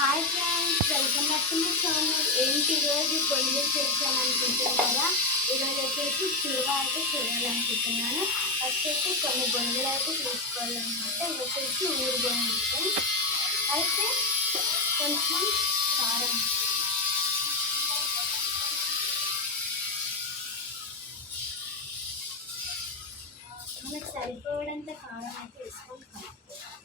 Hi friends, welcome back to my channel. ఏంటి ఈరోజు బొంగులు చేసాను అనుకుంటున్నారా? ఈరోజు వచ్చేసి చిరువా అయితే చేయాలనుకుంటున్నాను. ఫస్ట్ అయితే కొన్ని బొంగులు అయితే తీసుకోవాలన్నమాట. ఇవి వచ్చేసి ఊరు బొంగులు. అయితే కొంచెం కారం, మనకు సరిపోవడంత కారం అయితే వేసుకొని కలుపుకోవాలి.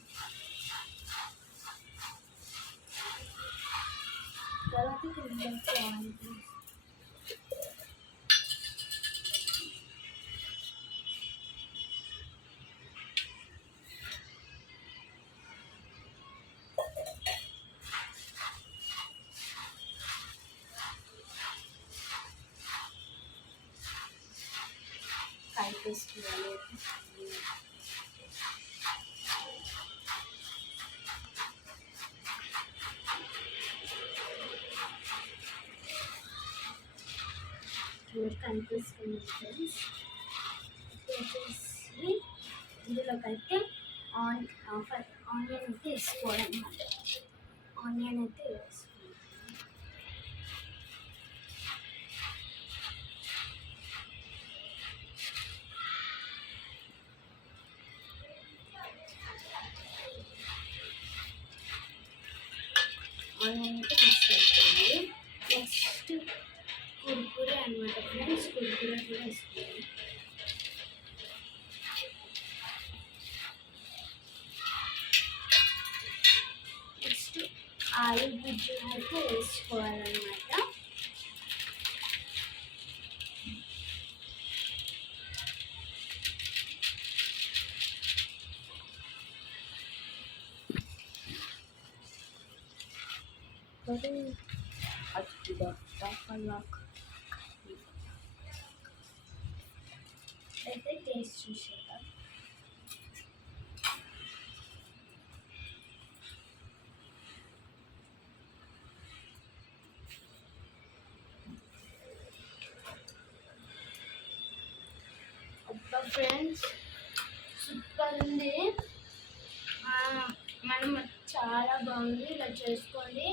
తర్వాత కిందకి కలిపేసుకోవాలి. కనిపిస్తుంది ఫ్రెండ్స్. వచ్చేసి ఇందులోకైతే ఆనియన్ అయితే వేసుకోవాలన్నమాట. ఆనియన్ అయితే వేసుకోవాలి. ఆనియన్ అయితే వేసుకోవాలి. నెక్స్ట్ కుర్కురే అనమాట ఫ్రెండ్స్, కుర్కురే కూడా వేసుకోవాలి. నెక్స్ట్ ఆలు గుజ్జు అయితే వేసుకోవాలన్నమాట. అయితే టేస్ట్ చూసేద్దాం. ఫ్రెండ్స్, సూపర్ ఉంది. మనం చాలా బాగుంది. ఇలా చేసుకోండి.